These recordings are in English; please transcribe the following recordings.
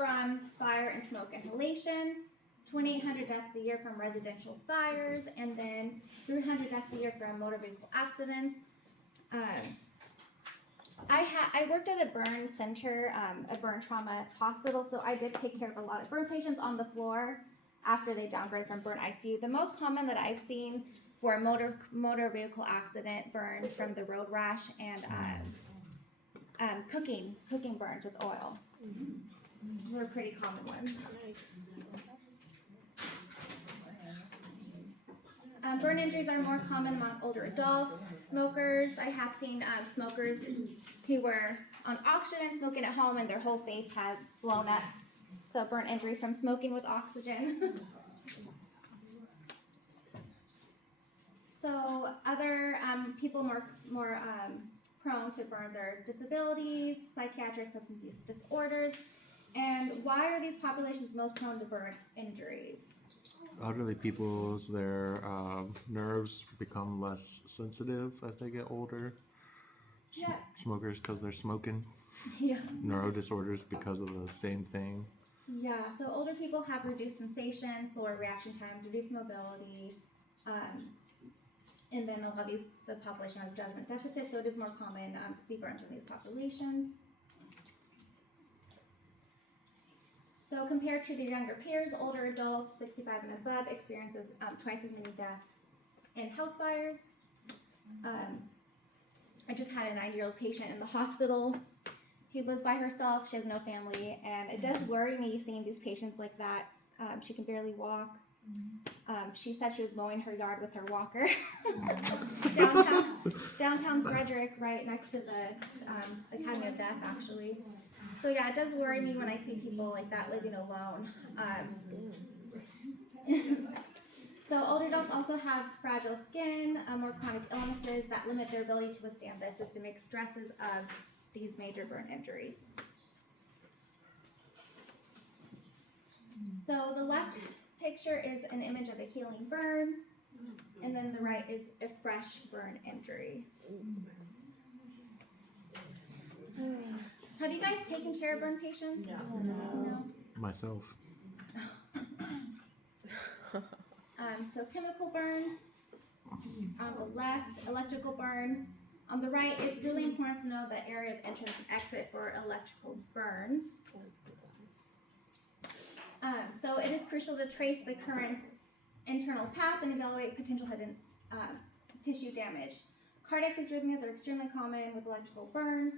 from fire and smoke inhalation, 2,800 deaths a year from residential fires, and then 300 deaths a year from motor vehicle accidents. I worked at a burn center, a burn trauma hospital, so I did take care of a lot of burn patients on the floor after they downgraded from burn ICU. The most common that I've seen were motor vehicle accident burns from the road rash and cooking burns with oil. Those were pretty common ones. Burn injuries are more common among older adults, smokers. I have seen smokers who were on oxygen smoking at home and their whole face had blown up. So burn injury from smoking with oxygen. So other people more prone to burns are disabilities, psychiatric substance use disorders. And why are these populations most prone to burn injuries? Elderly people's their nerves become less sensitive as they get older. Yeah. Smokers because they're smoking. Yeah. Neuro disorders because of the same thing. Yeah, so older people have reduced sensation, slower reaction times, reduced mobility, and then a lot of the population has judgment deficit, so it is more common to see burns from these populations. So compared to their younger peers, older adults, 65 and above, experiences twice as many deaths in house fires. I just had a 90-year-old patient in the hospital. She lives by herself, she has no family, and it does worry me seeing these patients like that. She can barely walk. She said she was mowing her yard with her walker. downtown Frederick, right next to the Academy of Death, actually. So yeah, it does worry me when I see people like that living alone. So older adults also have fragile skin, more chronic illnesses that limit their ability to withstand the systemic stresses of these major burn injuries. So the left picture is an image of a healing burn, and then the right is a fresh burn injury. Have you guys taken care of burn patients? No. Myself. So chemical burns. On the left, electrical burn. On the right, it's really important to know the area of entrance and exit for electrical burns. So it is crucial to trace the current's internal path and evaluate potential hidden tissue damage. Cardiac dysrhythmias are extremely common with electrical burns.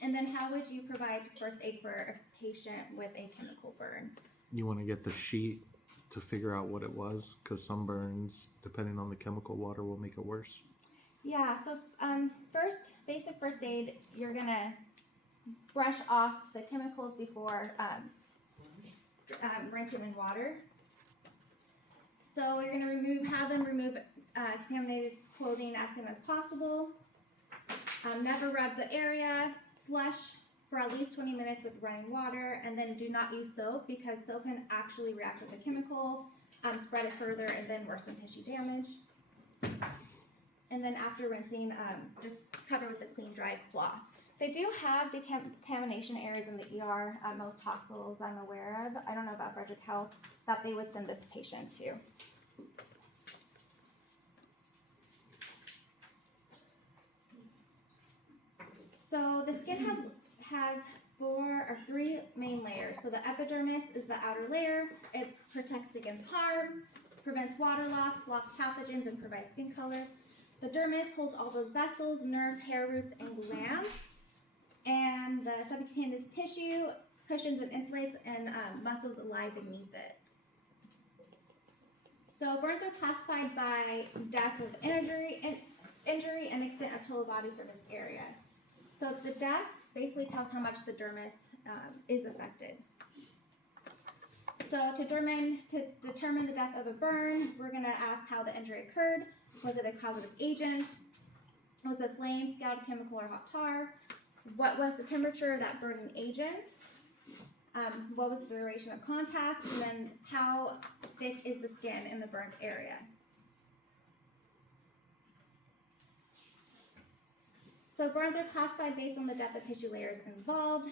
And then how would you provide first aid for a patient with a chemical burn? You want to get the sheet to figure out what it was, because some burns, depending on the chemical water, will make it worse. Yeah, so basic first aid, you're gonna brush off the chemicals before rinsing in water. So you're gonna have them remove contaminated clothing as soon as possible. Never rub the area. Flush for at least 20 minutes with running water, and then do not use soap because soap can actually react with the chemical, spread it further, and then worsen tissue damage. And then after rinsing, just cover with a clean, dry cloth. They do have decontamination areas in the ER at most hospitals I'm aware of. I don't know about Frederick Health, that they would send this patient to. So the skin has three main layers. So the epidermis is the outer layer. It protects against harm, prevents water loss, blocks pathogens, and provides skin color. The dermis holds all those vessels, nerves, hair roots, and glands. And the subcutaneous tissue cushions and insulates and muscles lie beneath it. So burns are classified by depth of injury and extent of total body surface area. So the depth basically tells how much the dermis is affected. So to determine the depth of a burn, we're going to ask how the injury occurred. Was it a causative agent? Was it flame, scald, chemical, or hot tar? What was the temperature of that burning agent? What was the duration of contact? And then how thick is the skin in the burned area? So burns are classified based on the depth of tissue layers involved.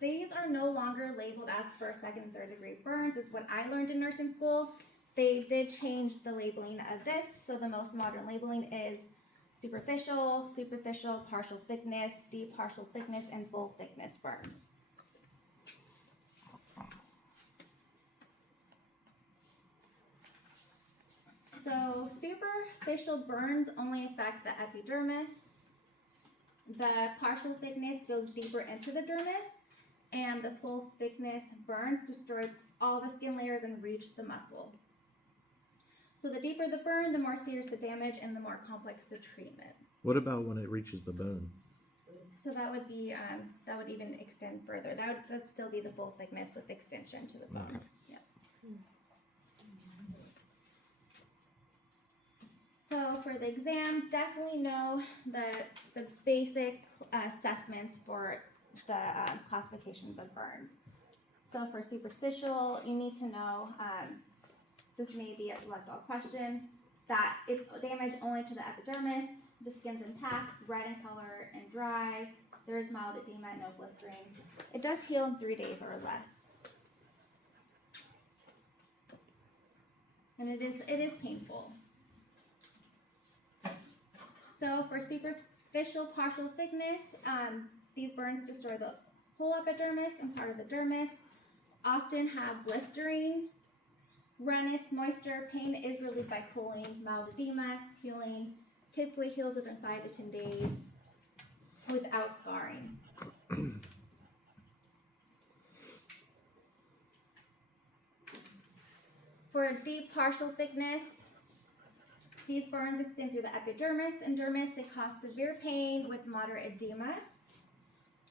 These are no longer labeled as first, second, and third degree burns, is what I learned in nursing school. They did change the labeling of this, so the most modern labeling is superficial, partial thickness, deep partial thickness, and full thickness burns. So superficial burns only affect the epidermis. The partial thickness goes deeper into the dermis, and the full thickness burns destroy all the skin layers and reach the muscle. So the deeper the burn, the more serious the damage and the more complex the treatment. What about when it reaches the bone? So that would be, that would even extend further. That'd still be the full thickness with extension to the bone. Okay. Yep. So for the exam, definitely know the basic assessments for the classifications of burns. So for superficial, you need to know, this may be a select all question, that it's damage only to the epidermis, the skin's intact, red in color and dry, there is mild edema, no blistering. It does heal in 3 days or less. And it is painful. So for superficial partial thickness, these burns destroy the whole epidermis and part of the dermis, often have blistering, redness, moisture, pain is relieved by cooling, mild edema, healing, typically heals within 5 to 10 days without scarring. For deep partial thickness, these burns extend through the epidermis and dermis. They cause severe pain with moderate edema.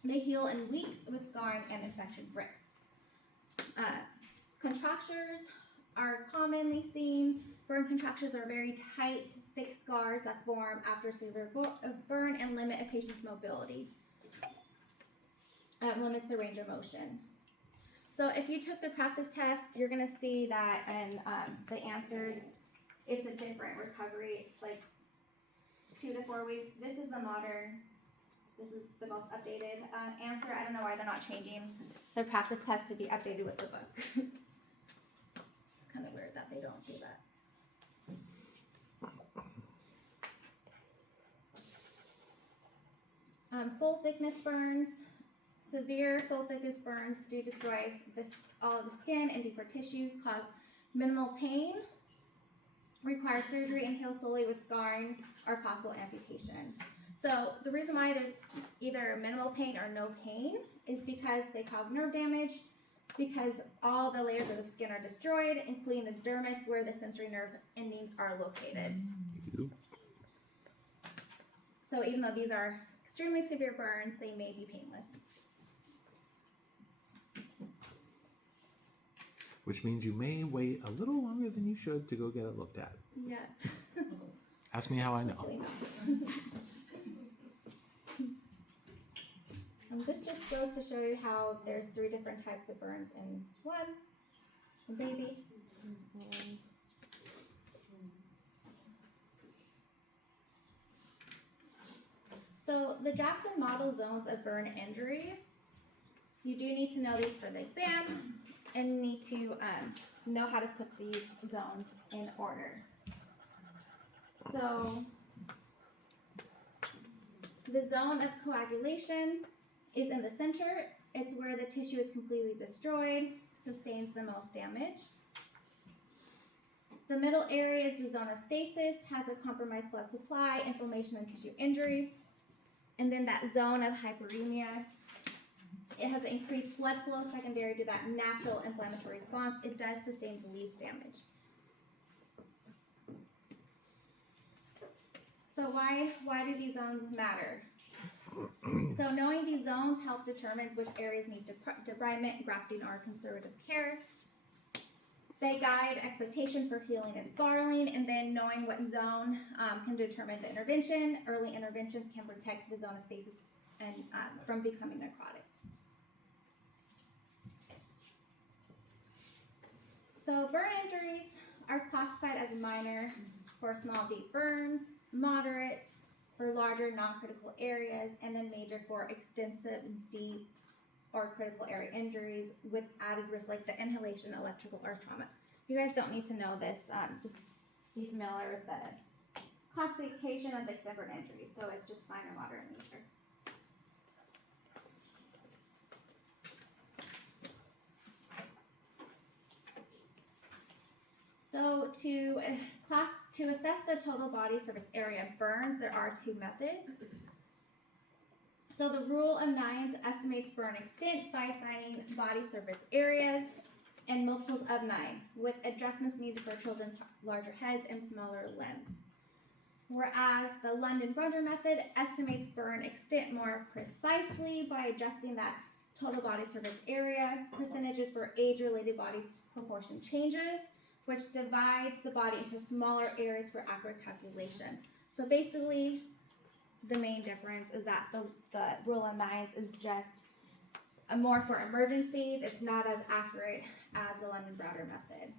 They heal in weeks with scarring and infection risk. Contractures are commonly seen. Burn contractures are very tight, thick scars that form after severe burn and limit a patient's mobility. Limits the range of motion. So if you took the practice test, you're going to see that in the answers, it's a different recovery. It's like 2 to 4 weeks. This is the modern, this is the most updated answer. I don't know why they're not changing the practice test to be updated with the book. It's kind of weird that they don't do that. Full thickness burns. Severe full thickness burns do destroy all of the skin and deeper tissues, cause minimal pain, require surgery, and heal solely with scarring or possible amputation. So the reason why there's either minimal pain or no pain is because they cause nerve damage, because all the layers of the skin are destroyed, including the dermis where the sensory nerve endings are located. So even though these are extremely severe burns, they may be painless. Which means you may wait a little longer than you should to go get it looked at. Yeah. Ask me how I know. Hopefully not. This just goes to show you how there's 3 different types of burns in one. A baby. So the Jackson model zones of burn injury, you do need to know these for the exam, and you need to know how to put these zones in order. So the zone of coagulation is in the center. It's where the tissue is completely destroyed, sustains the most damage. The middle area is the zone of stasis, has a compromised blood supply, inflammation, and tissue injury. And then that zone of hyperemia, it has increased blood flow secondary to that natural inflammatory response. It does sustain the least damage. So why do these zones matter? So knowing these zones help determine which areas need debridement, grafting, or conservative care. They guide expectations for healing and scarring, and then knowing what zone can determine the intervention. Early interventions can protect the zone of stasis and from becoming necrotic. So burn injuries are classified as minor for small deep burns, moderate for larger non-critical areas, and then major for extensive deep or critical area injuries with added risk like the inhalation, electrical, or trauma. You guys don't need to know this, just be familiar with the classification of like separate injuries. So it's just minor, moderate in nature. So to assess the total body surface area of burns, there are two methods. So the rule of nines estimates burn extent by assigning body surface areas and multiples of 9, with adjustments needed for children's larger heads and smaller limbs. Whereas the London-Brunder method estimates burn extent more precisely by adjusting that total body surface area percentages for age-related body proportion changes, which divides the body into smaller areas for accurate calculation. So basically, the main difference is that the rule of nines is just more for emergencies. It's not as accurate as the London-Brunder method.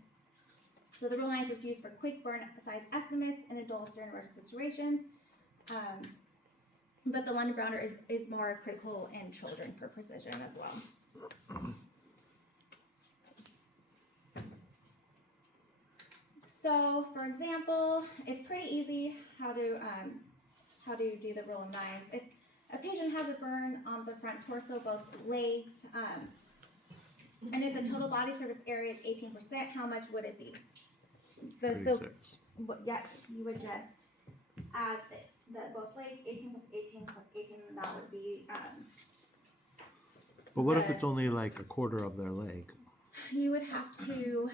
So the rule of nines is used for quick burn size estimates in adults during emergency situations. But the London-Brunder is more critical in children for precision as well. So, for example, it's pretty easy how to do the rule of nines. If a patient has a burn on the front torso, both legs, and if the total body surface area is 18%, how much would it be? So, yeah, you would just add the both legs, 18 plus 18 plus 18, and that would be. But what if it's only like a quarter of their leg? You would have to.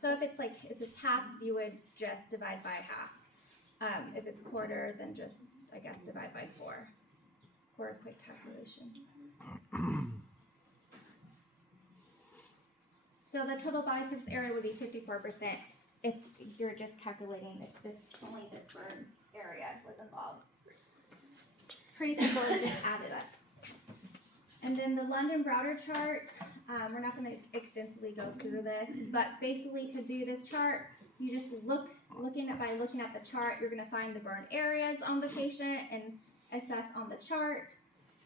So if it's half, you would just divide by half. If it's quarter, then just, I guess, divide by 4 for a quick calculation. So the total body surface area would be 54% if you're just calculating if only this burn area was involved. Pretty simple, you just add it up. And then the London-Brunder chart, we're not going to extensively go through this, but basically to do this chart, you just looking at the chart, you're going to find the burn areas on the patient and assess on the chart.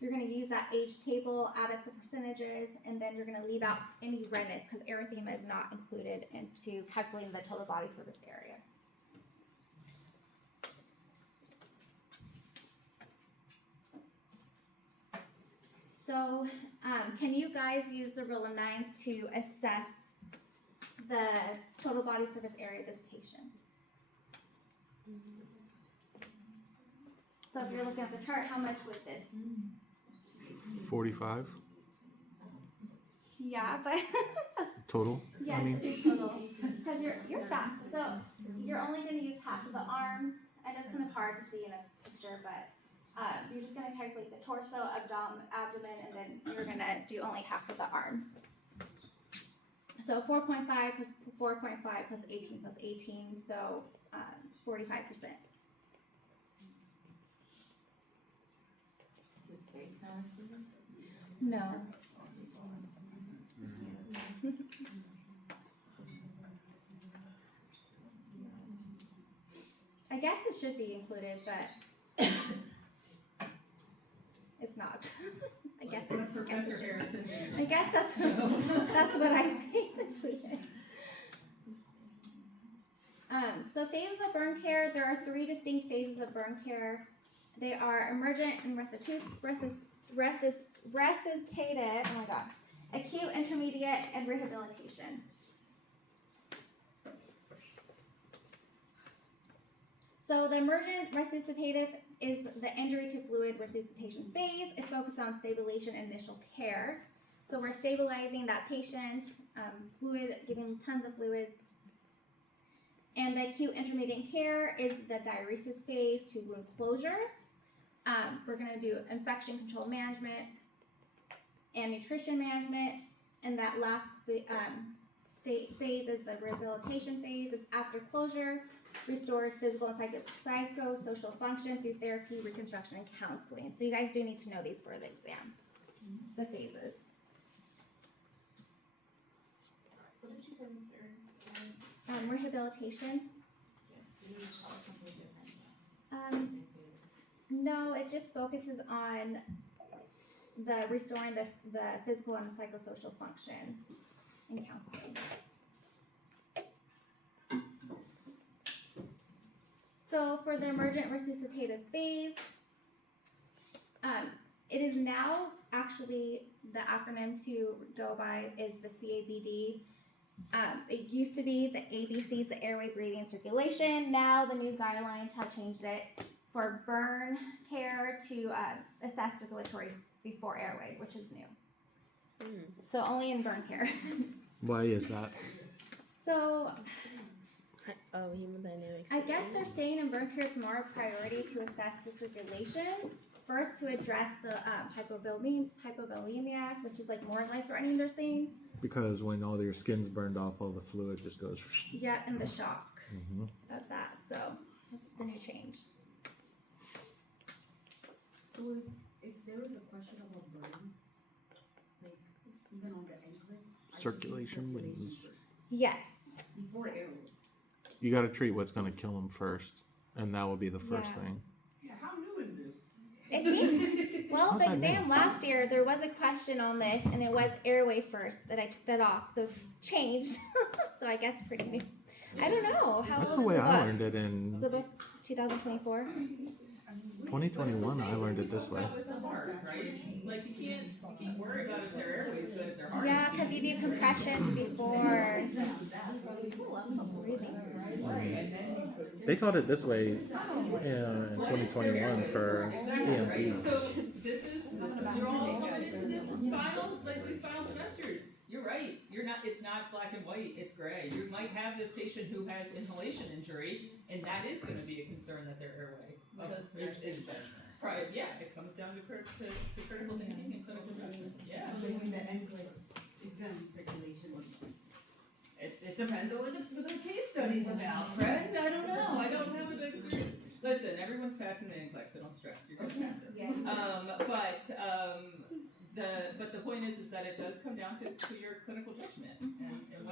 You're going to use that age table, add up the percentages, and then you're going to leave out any redness because erythema is not included into calculating the total body surface area. So, can you guys use the rule of nines to assess the total body surface area of this patient? So if you're looking at the chart, how much would this? 45 Yeah, but total. yes, total. Because you're fast, so you're only going to use half of the arms. I know it's kind of hard to see in a picture, but you're just going to calculate the torso, abdomen, and then you're going to do only half of the arms. So 4.5 plus 4.5 plus 18 plus 18, so 45%. Is this space on? No. I guess it should be included, but it's not. I guess it would. Professor Harrison. I guess that's what I say is included. So phases of burn care. There are 3 distinct phases of burn care. They are emergent and recitative. Oh my god. Acute, intermediate, and rehabilitation. So the emergent resuscitative is the injury to fluid resuscitation phase. It's focused on stabilization and initial care. So we're stabilizing that patient, fluid, giving tons of fluids. And the acute intermediate care is the diuresis phase to wound closure. We're going to do infection control management and nutrition management. And that last phase is the rehabilitation phase. It's after closure, restores physical and psychosocial function through therapy, reconstruction, and counseling. So you guys do need to know these for the exam, the phases. What did you say was there? Rehabilitation. Did you call it something different? No, it just focuses on the restoring the physical and psychosocial function in counseling. So for the emergent resuscitative phase, it is now actually the acronym to go by is the CABD. It used to be the ABCs, the airway, breathing, and circulation. Now the new guidelines have changed it for burn care to assess circulatory before airway, which is new. So only in burn care. Why is that? So hemodynamics. I guess they're saying in burn care it's more a priority to assess the circulation first to address the hypovolemia, which is like more life-threatening. They're saying. Because when all your skin's burned off, all the fluid just goes. Yeah, and the shock Mm-hmm. of that. So that's the new change. So if there was a question about burns, like even on the anklet, I should do Circulation wins. first, Yes. before airway. You got to treat what's going to kill them first, and that will be the first Yeah. thing. Yeah, how new is this? It seems, well, How's the that exam last year, there was a question on this, and it was airway first, but I took that off, so it's changed. So I guess pretty new. I don't know. How That's old the is way the I book? learned it Is in the book 2024? 2021. I learned it this way. With the heart, right? Like you can't worry about if their airways good if their heart. Yeah, because you do compressions before breathing. They taught it this way in 2021 for Exactly, right? EMTs. So this is you're all coming into this final, like these final semesters. You're right. It's not black and white. It's gray. You might have this patient who has inhalation injury, and that is going to be a concern that their airway is right. Yeah, it comes down to critical thinking and clinical judgment. Yeah. When the anklet is gonna be circulation. It depends on what the case study's about, friend. I don't know. I don't have a big experience. Listen, everyone's passing the NCLEX, so don't stress. You're gonna pass it. But the point is that it does come down to your clinical judgment and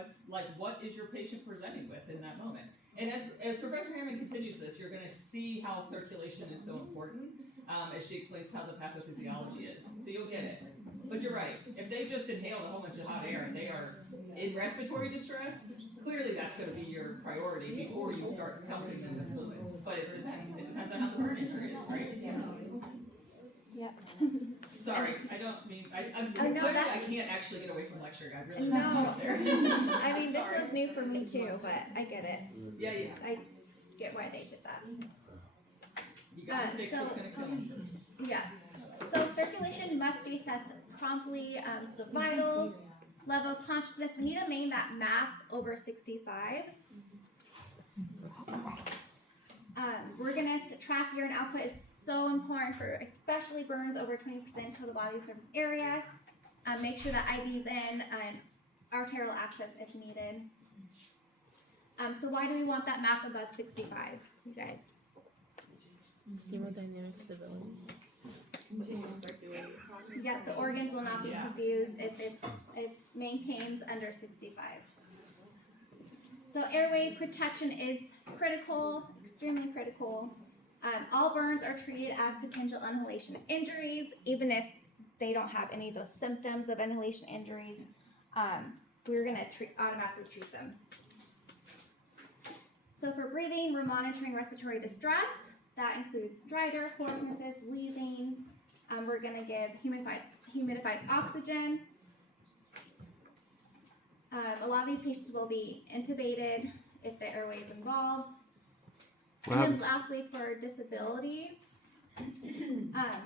what is your patient presenting with in that moment. And as Professor Harriman continues this, you're going to see how circulation is so important as she explains how the pathophysiology is. So you'll get it. But you're right. If they just inhaled a whole bunch of hot air and they are in respiratory distress, clearly that's going to be your priority before you start pumping them with fluids. But it depends. It depends on how the burn injury is, right? Yep. Sorry, I don't mean I'm Oh, no, clearly I that's- can't actually get away from lecturing. I really No. want to be out there. I mean, this Sorry. was new for me too, but I get it. Yeah. I get why they did that. You gotta fix so- what's gonna kill them. Yeah. So circulation must be assessed promptly. So vitals, level of consciousness. We need to maintain that MAP over 65. We're gonna track urine output is so important for especially burns over 20% total body surface area. Make sure that IV's in and arterial access if needed. So why do we want that MAP above 65, you guys? Hemodynamic stability. Yeah, the organs will not be confused if it's maintains under 65. So airway protection is critical, extremely critical. All burns are treated as potential inhalation injuries, even if they don't have any of those symptoms of inhalation injuries. We're gonna automatically treat them. So for breathing, we're monitoring respiratory distress. That includes stridor, hoarsenesses, wheezing. We're gonna give humidified oxygen. A lot of these patients will be intubated if the airway is involved. And then lastly, for disability,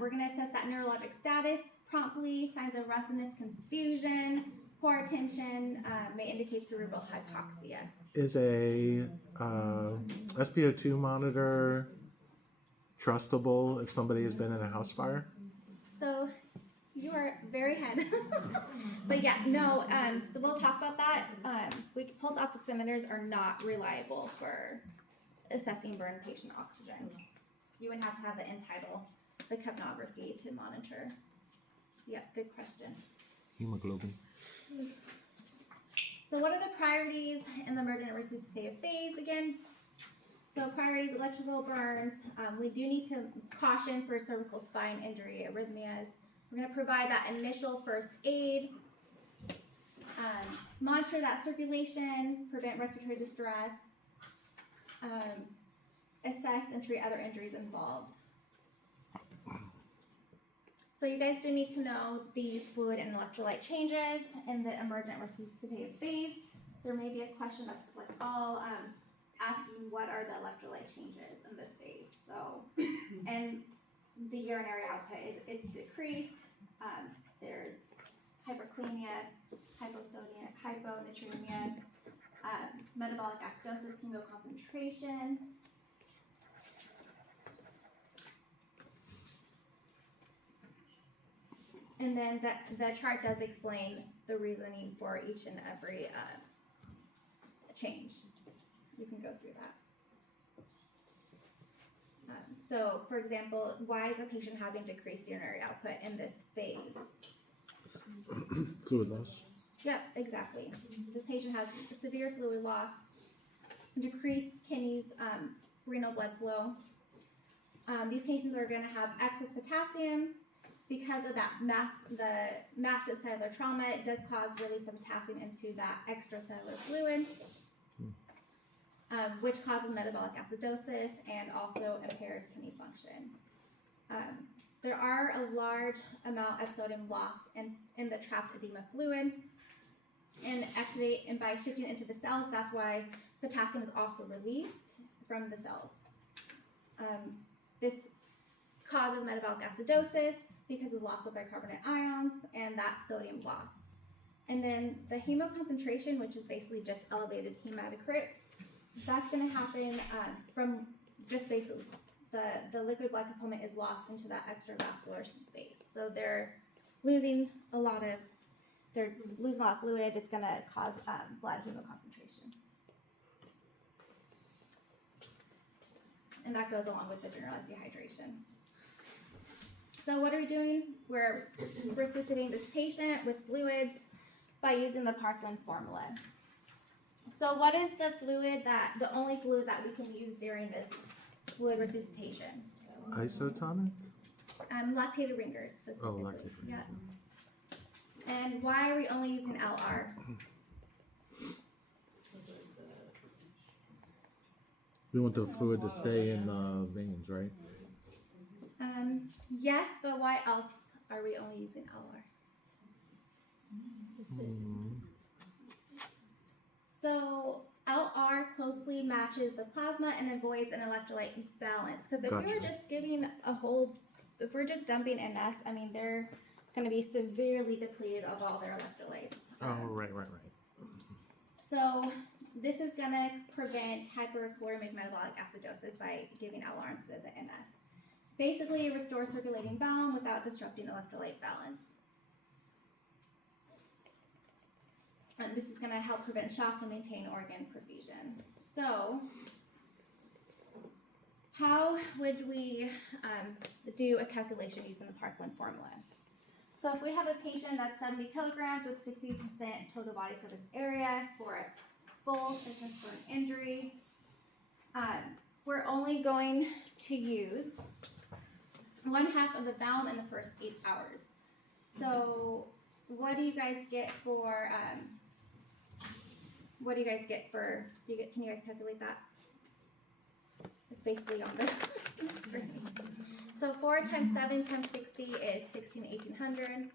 we're gonna assess that neurologic status promptly. Signs of restlessness, confusion, poor attention may indicate cerebral hypoxia. Is a SpO2 monitor trustable if somebody has been in a house fire? So you are very ahead. But yeah, no, so we'll talk about that. Pulse oximeters are not reliable for assessing burn patient oxygen. You would have to have the end-tidal, the capnography to monitor. Yeah, good question. Hemoglobin. So what are the priorities in the emergent resuscitative phase again? So priorities, electrical burns. We do need to caution for cervical spine injury, arrhythmias, We're going to provide that initial first aid, monitor that circulation, prevent respiratory distress, assess and treat other injuries involved. So you guys do need to know these fluid and electrolyte changes in the emergent resuscitative phase. There may be a question that's like all asking what are the electrolyte changes in this phase. So, and the urinary output it's decreased. There's hyperkalemia, hyposodium, hyponatremia, metabolic acidosis, hemoconcentration. And then the chart does explain the reasoning for each and every change. You can go through that. So, for example, why is a patient having decreased urinary output in this phase? Fluid loss. Yep, exactly. The patient has severe fluid loss, decreased kidneys, renal blood flow. These patients are going to have excess potassium. Because of that the massive cellular trauma, it does cause release of potassium into that extracellular fluid, which causes metabolic acidosis and also impairs kidney function. There are a large amount of sodium lost in the trapped edema fluid, and by shifting into the cells, that's why potassium is also released from the cells. This causes metabolic acidosis because of the loss of bicarbonate ions and that sodium loss. And then the hemoconcentration, which is basically just elevated hematocrit, that's going to happen from just basically the liquid blood component is lost into that extravascular space. So they're losing a lot of fluid. It's going to cause blood hemoconcentration. And that goes along with the generalized dehydration. So what are we doing? We're resuscitating this patient with fluids by using the Parkland formula. So what is the only fluid that we can use during this fluid resuscitation? Isotonic? Lactated ringers specifically. Oh, lactated ringers. Yeah. And why are we only using LR? We want the fluid to stay in the veins, right? Yes, but why else are we only using LR? So LR closely matches the plasma and avoids an electrolyte imbalance. Because if we were just giving if we're just dumping NS, I mean, they're going to be severely depleted of all their electrolytes. Oh, right. So this is going to prevent hyperchloremic metabolic acidosis by giving LR instead of the NS. Basically, restore circulating volume without disrupting electrolyte balance. And this is going to help prevent shock and maintain organ perfusion. So, how would we do a calculation using the Parkland formula? So, if we have a patient that's 70 kilograms with 60% total body surface area for a full fitness for an injury, we're only going to use 1/2 of the volume in the first 8 hours. So, what do you guys get for? Can you guys calculate that? It's basically on the screen. So 4 times 7 times 60 is 16 to 1800.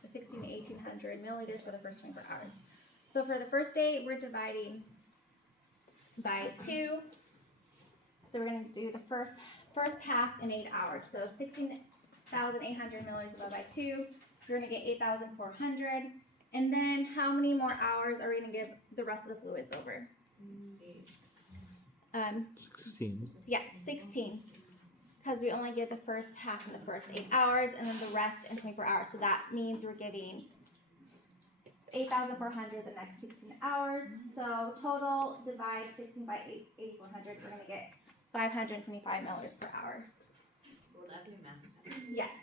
So 16 to 1800 milliliters for the first 24 hours. So for the first day, we're dividing by 2. So we're going to do the first half in 8 hours. So 16,800 milliliters divided by 2. We're going to get 8,400. And then how many more hours are we going to give the rest of the fluids over? 16. Yeah, 16. Because we only give the first half in the first 8 hours and then the rest in 24 hours. So that means we're giving 8,400 the next 16 hours. So total, divide 16 by 8,400, we're going to get 525 milliliters per hour. Will that be math? Yes.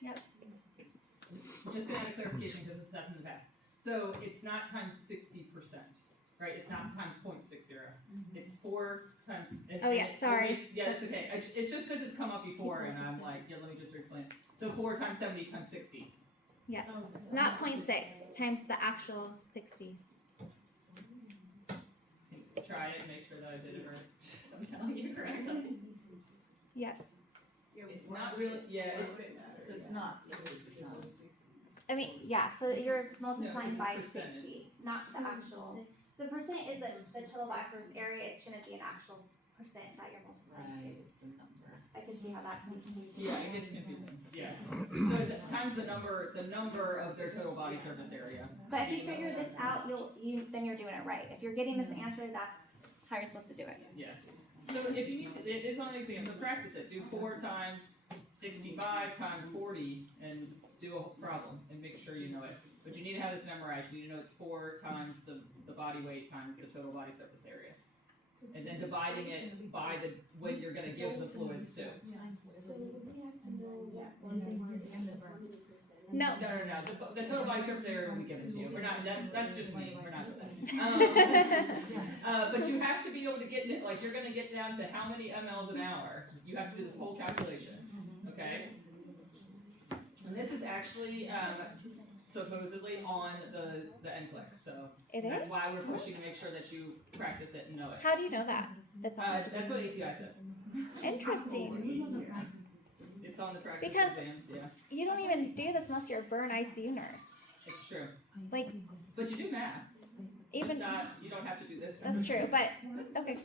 Yep. Just to add a clarification because this has happened in the past. So it's not times 60%. right? It's not times 0.60. It's 4 times. Oh, yeah, sorry. Yeah, that's okay. It's just because it's come up before, and I'm like, yeah, let me just explain it. So 4 times 70 times 60. Not 0.6 times the actual 60. Try it and make sure that I did it right. I'm telling you correctly. Yeah. It's not really. Yeah. So it's not. I mean, yeah, so you're multiplying No, by it's percentage. 60, not the actual. The percent is the total body surface area. It shouldn't be an actual percent that you're multiplying. Right, it's the number. I can see how that can be confusing. Yeah, it gets confusing. Yeah. So it's times the number of their total body surface area. But if you figure this out, then you're doing it right. If you're getting this answer, that's how you're supposed to do it. Yeah. So if you need to, it is on the exam, so practice it. Do 4 times 65 times 40 and do a problem and make sure you know it. But you need to have this memorized. You need to know it's 4 times the body weight times the total body surface area. And then dividing it by when you're going to give the fluids to. No. No. The total body surface area will be given to you. We're not. That's just me. We're not that. But you have to be able to get it. Like you're going to get down to how many mLs an hour. You have to do this whole calculation. Okay. And this is actually supposedly on the NCLEX. So that's It why we're pushing to make sure that you practice it and know it. How do you know that? That's That's what ATI says. interesting. It's on the practice Because- exams. Yeah, You don't even do this unless you're a burn ICU nurse. it's true. Like, But you do math. even, It's not, you don't have to do this. that's true, but, okay.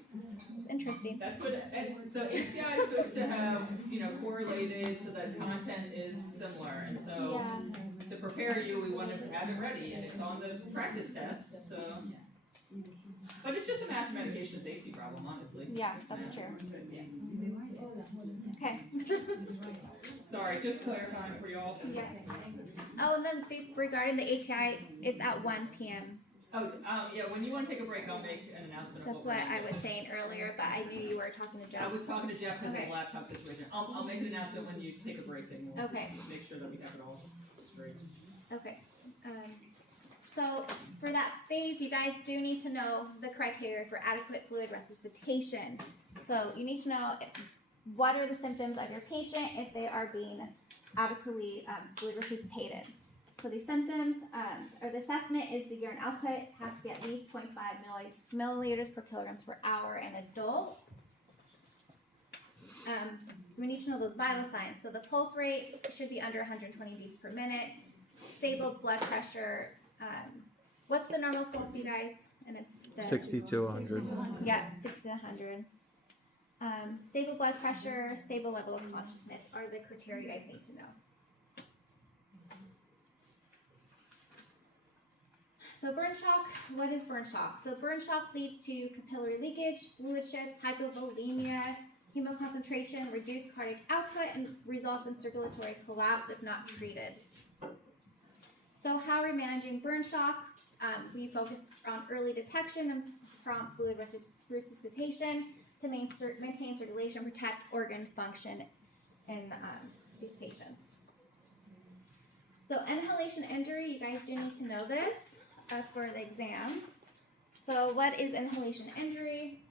It's interesting. That's what, and so ATI is supposed to have, correlated so that content is similar, and so Yeah. to prepare you, we want to have it ready, and it's on the practice test, so. But it's just a math medication safety problem, honestly. Yeah, that's true. Yeah. Okay. Sorry, just clarifying for y'all. Yeah. Oh, and then regarding the ATI, it's at 1 p.m. Oh, yeah, when you want to take a break, I'll make an announcement. That's what I was saying earlier, but I knew you were talking to I Joe. was talking to Jeff because of Okay. the laptop situation. I'll make an announcement when you take a break and we'll Okay. make sure that we have it all straight. Okay. So for that phase, you guys do need to know the criteria for adequate fluid resuscitation. So you need to know what are the symptoms of your patient if they are being adequately fluid resuscitated. So the symptoms or the assessment is the urine output has to be at least 0.5 milliliters per kilograms per hour in adults. We need to know those vital signs. So the pulse rate should be under 120 beats per minute. Stable blood pressure. What's the normal pulse, you guys? And 60 to 100. Yeah, 60 to 100. Stable blood pressure, stable level of consciousness are the criteria you guys need to know. So burn shock, what is burn shock? So burn shock leads to capillary leakage, fluid shifts, hypovolemia, hemoconcentration, reduced cardiac output, and results in circulatory collapse if not treated. So how are we managing burn shock? We focus on early detection and prompt fluid resuscitation to maintain circulation, protect organ function in these patients. So inhalation injury, you guys do need to know this for the exam. So what is inhalation injury?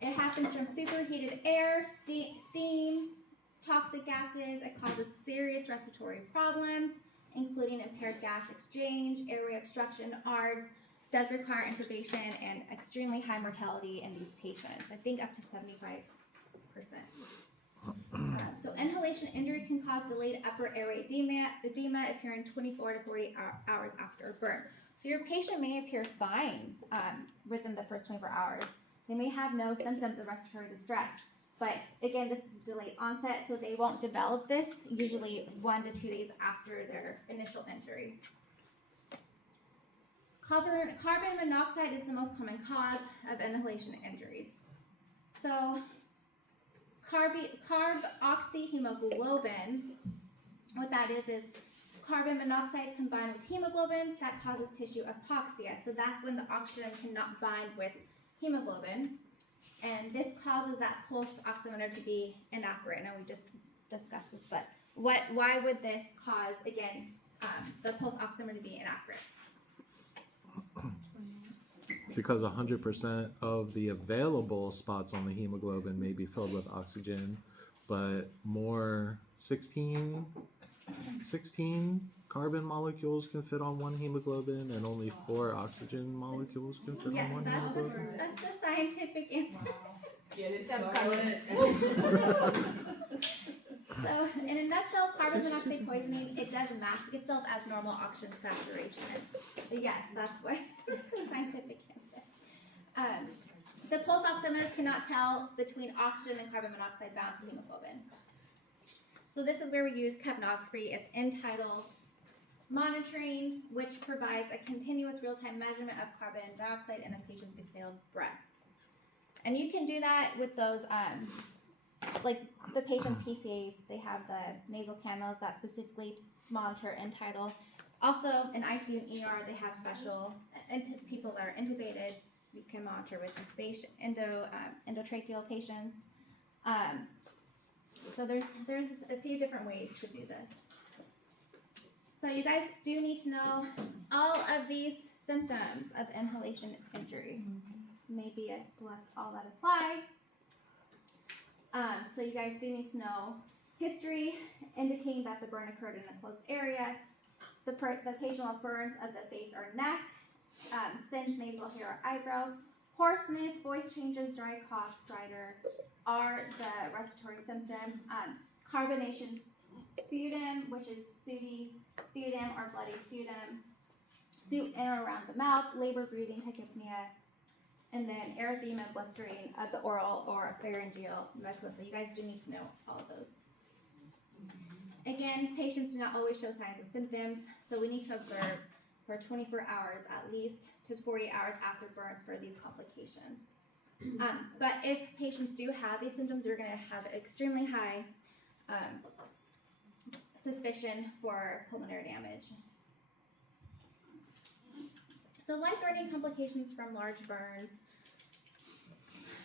It happens from superheated air, steam, toxic gases. It causes serious respiratory problems, including impaired gas exchange, airway obstruction, ARDS, does require intubation, and extremely high mortality in these patients. I think up to 75%. So inhalation injury can cause delayed upper airway edema appearing 24 to 40 hours after a burn. So your patient may appear fine within the first 24 hours. They may have no symptoms of respiratory distress. But again, this is delayed onset, so they won't develop this usually 1 to 2 days after their initial injury. Carbon monoxide is the most common cause of inhalation injuries. So carboxyhemoglobin, what that is carbon monoxide combined with hemoglobin that causes tissue apoxia. So that's when the oxygen cannot bind with hemoglobin. And this causes that pulse oximeter to be inaccurate. Now we just discussed this, but why would this cause, again, the pulse oximeter to be inaccurate? because 100% of the available spots on the hemoglobin may be filled with oxygen, but more 16 carbon molecules can fit on one hemoglobin, and only 4 oxygen molecules can fit Yes, on one hemoglobin. that's the scientific answer. Get it, That's Scarlett? So, in a nutshell, carbon monoxide poisoning, it does mask itself as normal oxygen saturation. But yes, that's what it's a scientific answer. The pulse oximeters cannot tell between oxygen and carbon monoxide bound to hemoglobin. So this is where we use capnography. It's end-tidal monitoring, which provides a continuous real-time measurement of carbon dioxide in a patient's exhaled breath. And you can do that with those, like the patient PCA, they have the nasal cannula that specifically monitor end-tidal. Also, in ICU and ER, they have special people that are intubated. You can monitor with intubation, endotracheal patients. So there's a few different ways to do this. So you guys do need to know all of these symptoms of inhalation injury. Maybe I select all that apply. So you guys do need to know history, indicating that the burn occurred in a closed area, the occasional burns of the face or neck, singed nasal hair or eyebrows, hoarseness, voice changes, dry cough, stridor are the respiratory symptoms. Carbonation sputum, which is sooty sputum or bloody sputum, soup in or around the mouth, labor, breathing, tachypnea, and then erythema, blistering of the oral or pharyngeal mucosa. You guys do need to know all of those. Again, patients do not always show signs and symptoms, so we need to observe for 24 hours at least to 40 hours after burns for these complications. But if patients do have these symptoms, you're going to have extremely high suspicion for pulmonary damage. So life-threatening complications from large burns.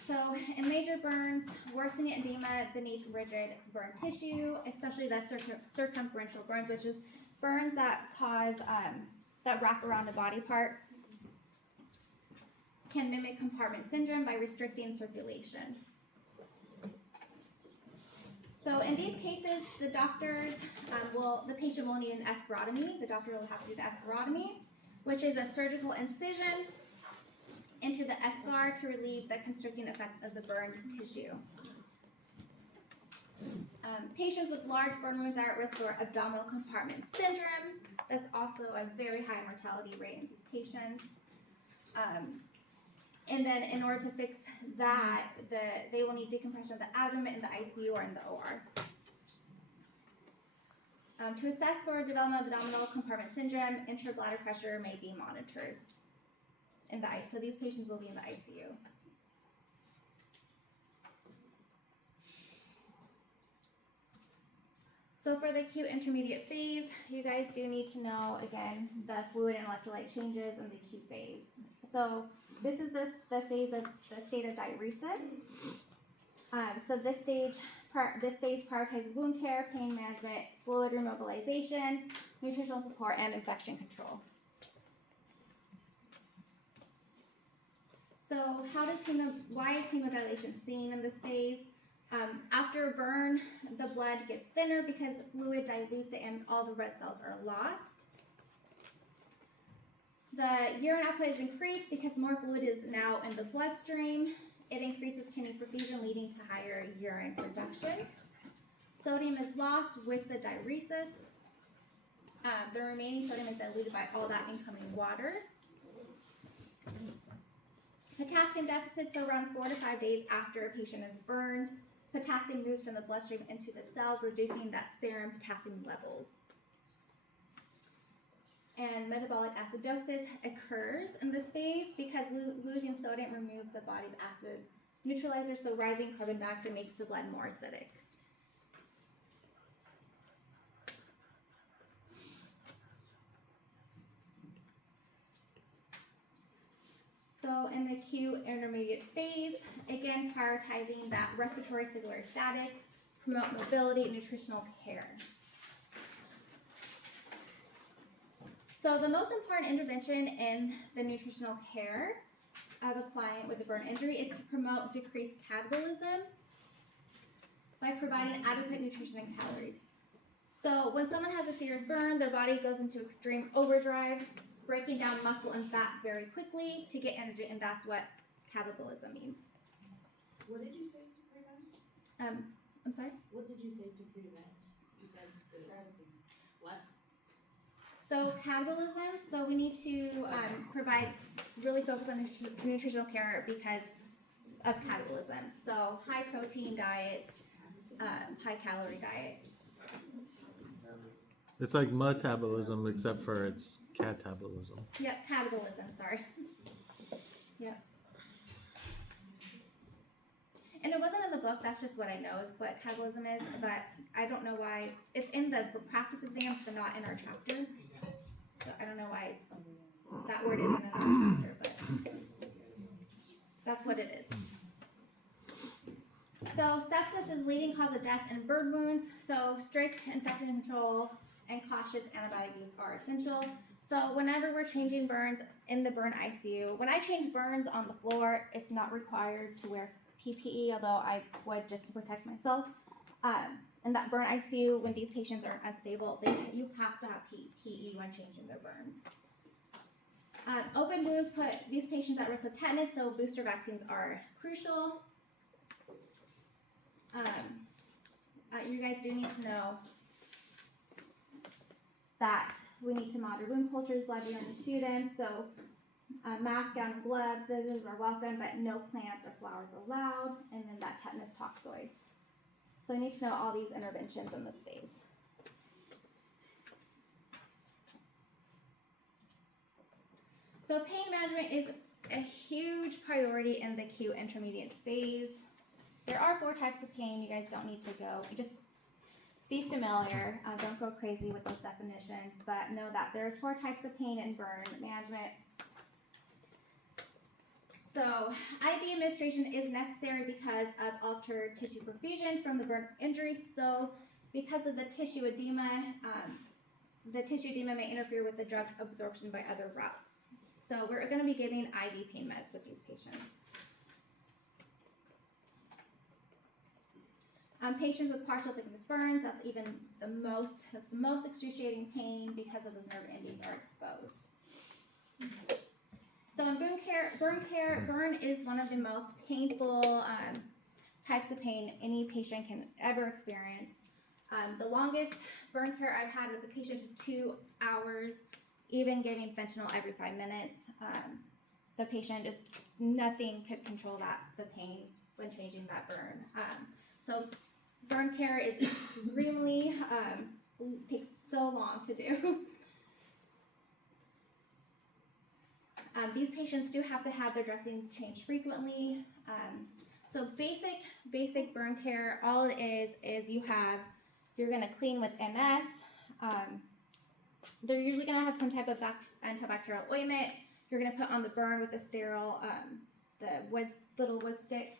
So in major burns, worsening edema beneath rigid burn tissue, especially the circumferential burns, which is burns that cause, that wrap around a body part, can mimic compartment syndrome by restricting circulation. So in these cases, the doctors the patient will need an aspirotomy. The doctor will have to do the aspirotomy, which is a surgical incision into the eschar to relieve the constricting effect of the burned tissue. Patients with large burn wounds are at risk for abdominal compartment syndrome. That's also a very high mortality rate in these patients. And then in order to fix that, they will need decompression of the abdomen in the ICU or in the OR. To assess for development of abdominal compartment syndrome, intra-bladder pressure may be monitored in the ICU. So these patients will be in the ICU. So for the acute intermediate phase, you guys do need to know, again, the fluid and electrolyte changes in the acute phase. So this is the phase of the state of diuresis. So this phase prioritizes wound care, pain management, fluid remobilization, nutritional support, and infection control. So why is hemodilation seen in this phase? After a burn, the blood gets thinner because fluid dilutes it and all the red cells are lost. The urine output is increased because more fluid is now in the bloodstream. It increases kidney perfusion, leading to higher urine production. Sodium is lost with the diuresis. The remaining sodium is diluted by all that incoming water. Potassium deficits around 4 to 5 days after a patient is burned. Potassium moves from the bloodstream into the cells, reducing that serum potassium levels. And metabolic acidosis occurs in this phase because losing sodium removes the body's acid neutralizer, so rising carbon dioxide makes the blood more acidic. So in the acute intermediate phase, again, prioritizing that respiratory cellular status, promote mobility, and nutritional care. So the most important intervention in the nutritional care of a client with a burn injury is to promote decreased catabolism by providing adequate nutrition and calories. So when someone has a serious burn, their body goes into extreme overdrive, breaking down muscle and fat very quickly to get energy, and that's what catabolism means. What did you say to prevent? I'm sorry? What did you say to prevent? You said what? So catabolism, so we need to really focus on nutritional care because of catabolism. So high protein diets, high calorie diet. It's like metabolism, except for it's catabolism. Yep, catabolism, sorry. Yep. And it wasn't in the book, that's just what I know is what catabolism is, but I don't know why. It's in the practice exams, but not in our chapter. So I don't know why that word isn't in our chapter, but that's what it is. So sepsis is leading cause of death in burn wounds, so strict infection control and cautious antibiotic use are essential. So whenever we're changing burns in the burn ICU, when I change burns on the floor, it's not required to wear PPE, although I would just to protect myself. In that burn ICU, when these patients are unstable, you have to have PPE when changing their burns. Open wounds put these patients at risk of tetanus, so booster vaccines are crucial. You guys do need to know that we need to monitor wound cultures, blood urine, and sputum. So mask, gown, and gloves, scissors are welcome, but no plants or flowers allowed. And then that tetanus toxoid. So you need to know all these interventions in this phase. So pain management is a huge priority in the acute intermediate phase. There are 4 types of pain. You guys don't need to go. You just be familiar. Don't go crazy with those definitions, but know that there's 4 types of pain in burn management. So IV administration is necessary because of altered tissue perfusion from the burn injury. So because of the tissue edema may interfere with the drug absorption by other routes. So we're going to be giving IV pain meds with these patients. Patients with partial thickness burns, that's the most excruciating pain because of those nerve endings are exposed. So in burn is one of the most painful types of pain any patient can ever experience. The longest burn care I've had with a patient is 2 hours, even giving fentanyl every 5 minutes. The patient just, nothing could control the pain when changing that burn. So burn care is extremely, takes so long to do. These patients do have to have their dressings changed frequently. So basic burn care, all it is you're gonna clean with NS. They're usually gonna have some type of antibacterial ointment. You're gonna put on the burn with a sterile, little wood stick.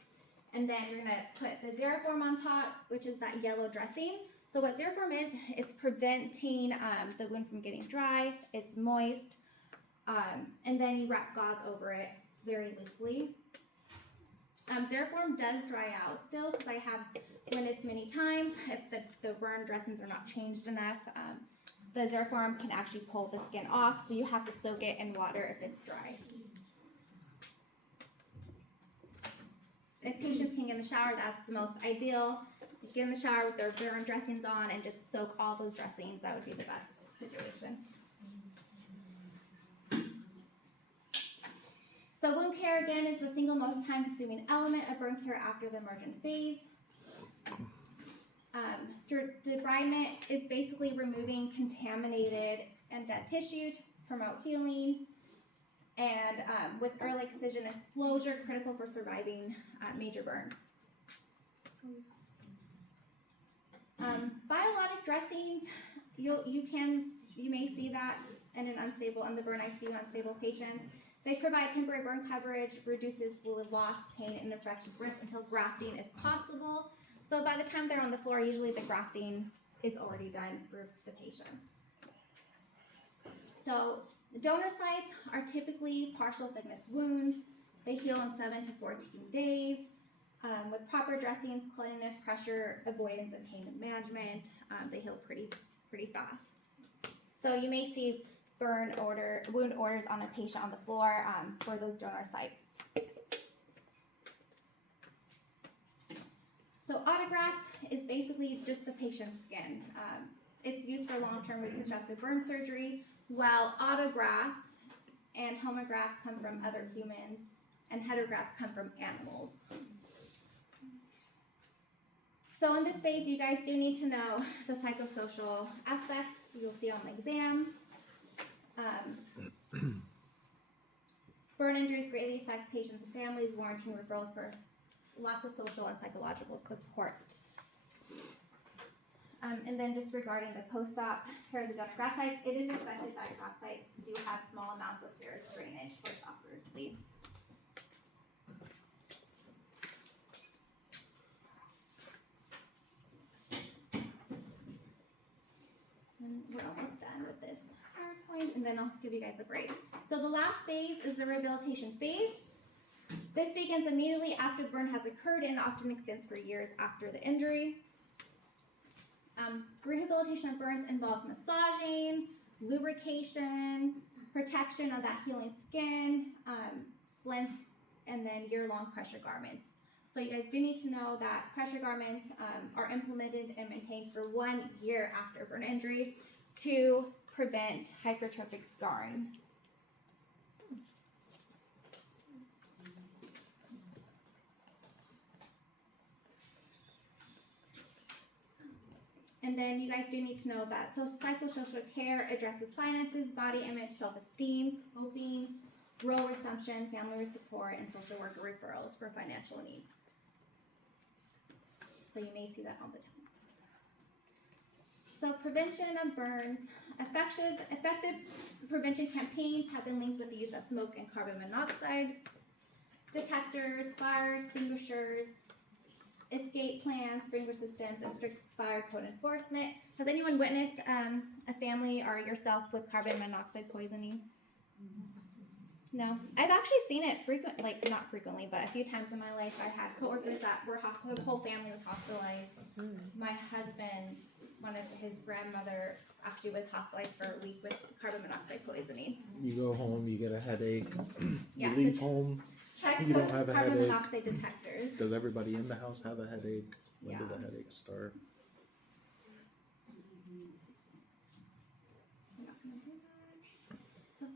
And then you're gonna put the Xeroform on top, which is that yellow dressing. So what Xeroform is, it's preventing the wound from getting dry. It's moist. And then you wrap gauze over it very loosely. Xeroform does dry out still because I have witnessed many times if the burn dressings are not changed enough, the Xeroform can actually pull the skin off, so you have to soak it in water if it's dry. If patients can get in the shower, that's the most ideal. Get in the shower with their burn dressings on and just soak all those dressings. That would be the best situation. So wound care, again, is the single most time-consuming element of burn care after the emergent phase. Debridement is basically removing contaminated and dead tissue to promote healing. And with early excision and closure, critical for surviving major burns. Biologic dressings, you may see that in the burn ICU unstable patients. They provide temporary burn coverage, reduces fluid loss, pain, and infection risk until grafting is possible. So by the time they're on the floor, usually the grafting is already done for the patients. So donor sites are typically partial thickness wounds. They heal in 7 to 14 days. With proper dressings, cleanliness, pressure, avoidance, and pain management, they heal pretty fast. So you may see wound orders on a patient on the floor for those donor sites. So autografts is basically just the patient's skin. It's used for long-term reconstructive burn surgery, while autografts and homografts come from other humans, and heterografts come from animals. So in this phase, you guys do need to know the psychosocial aspect. You'll see on the exam. Burn injuries greatly affect patients and families, warranting referrals for lots of social and psychological support. And then just regarding the post-op periodic graft sites, it is expected that graft sites do have small amounts of serous drainage post-operatively. And we're almost done with this PowerPoint, and then I'll give you guys a break. So the last phase is the rehabilitation phase. This begins immediately after the burn has occurred and often extends for years after the injury. Rehabilitation of burns involves massaging, lubrication, protection of that healing skin, splints, and then year-long pressure garments. So you guys do need to know that pressure garments are implemented and maintained for 1 year after burn injury to prevent hypertrophic scarring. And then you guys do need to know that psychosocial care addresses finances, body image, self-esteem, coping, role resumption, family support, and social worker referrals for financial needs. So you may see that on the test. So prevention of burns. Effective prevention campaigns have been linked with the use of smoke and carbon monoxide detectors, fire extinguishers, escape plans, sprinkler systems, and strict fire code enforcement. Has anyone witnessed a family or yourself with carbon monoxide poisoning? No, I've actually seen it not frequently, but a few times in my life. I had coworkers that were hospitalized. The whole family was hospitalized. My husband's, one of his grandmother actually was hospitalized for a week with carbon monoxide poisoning. You go home, you get a headache. Yeah, You leave home. Check You don't those have a carbon headache. monoxide detectors. Does everybody in the house have a headache? When do Yeah. the headaches start? I'm not gonna do that.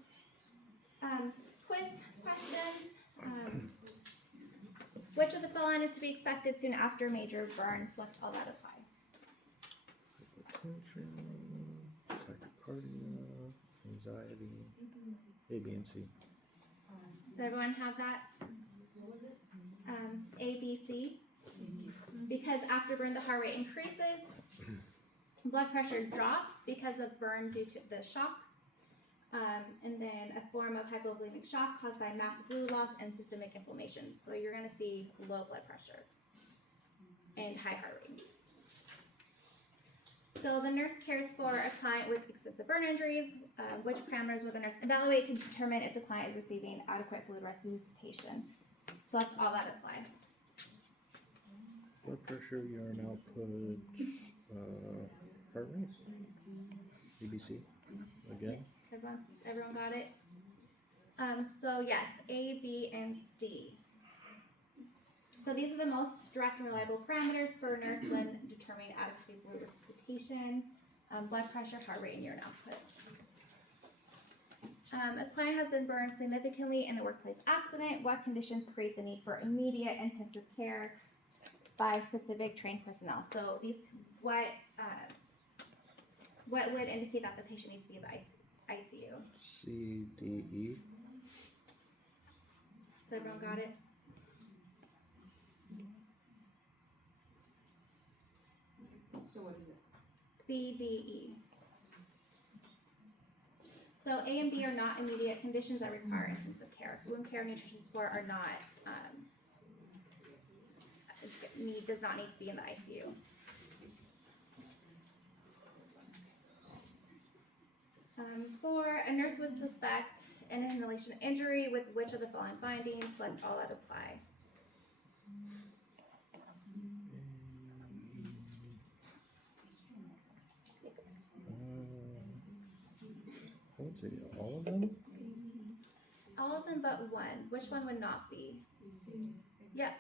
So, quiz questions. Which of the following is to be expected soon after major burn? Select all that apply. Hypertension, tachycardia, anxiety, A, B, and C. Does everyone have that? A, B, C. Because after burn, the heart rate increases. Blood pressure drops because of burn due to the shock. And then a form of hypovolemic shock caused by massive fluid loss and systemic inflammation. So you're going to see low blood pressure and high heart rate. So the nurse cares for a client with extensive burn injuries. Which parameters will the nurse evaluate to determine if the client is receiving adequate fluid resuscitation? Select all that apply. Blood pressure, urine output, heart rate, ABC, again. Everyone got it? So yes, A, B, and C. So these are the most direct and reliable parameters for a nurse when determining adequacy of fluid resuscitation, blood pressure, heart rate, and urine output. A client has been burned significantly in a workplace accident. What conditions create the need for immediate intensive care by specific trained personnel? So these, what would indicate that the patient needs to be in the ICU? C, D, E. Has everyone got it? So what is it? C, D, E. So A and B are not immediate conditions that require intensive care. Wound care, nutrition support are not, does not need to be in the ICU. For a nurse would suspect an inhalation injury with which of the following bindings? Select all that apply. I would say all of them. All of them but one. Which one would not be? Yep.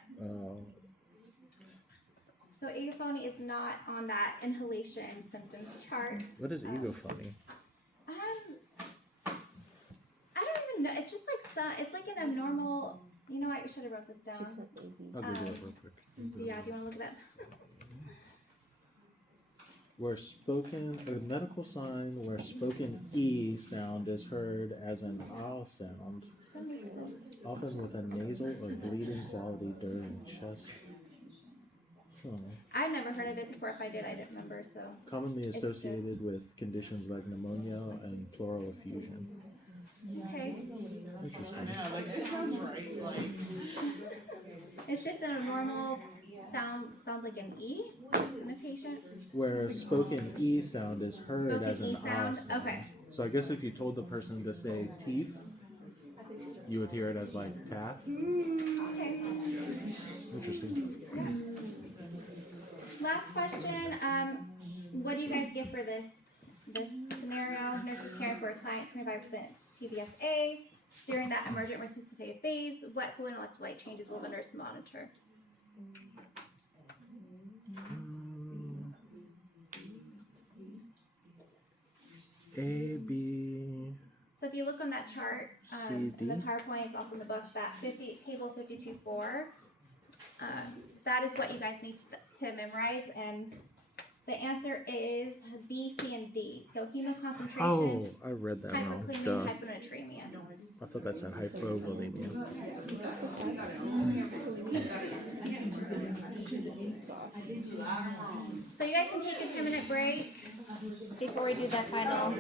So egophony is not on that inhalation symptoms chart. What is egophony? I don't even know. It's just like it's like an abnormal. You know what? You should have wrote this down. I'll Google it real quick. Yeah. Do you want to look it up? Where spoken, a medical sign where spoken E sound is heard as an R sound, That makes sense. often with a nasal or bleeding quality during chest. I never heard of it before. If I did, I didn't remember. So Commonly It's associated with conditions like pneumonia and pleural effusion. okay. Interesting. Yeah, like this sounds right. Like It's just an abnormal sound. Sounds like an E in the patient. Where spoken E sound is heard Spoken as an E R sound. sound. Okay. So I guess if you told the person to say teeth, you would hear it as like taff. Okay. Interesting. Last question. What do you guys get for this scenario? Nurses caring for a client 25% TBSA during that emergent resuscitative phase. What fluid and electrolyte changes will the nurse monitor? A, B, So if you look on that chart, C, in the D. PowerPoint, it's also in the book, that table 52.4, that is what you guys need to memorize, and the answer is B, C, and D. So hemoconcentration, Oh, I read that wrong. hypoclemia, Duh. hyponatremia. I thought that said hypovolemia. So you guys can take a 10-minute break before we do that final.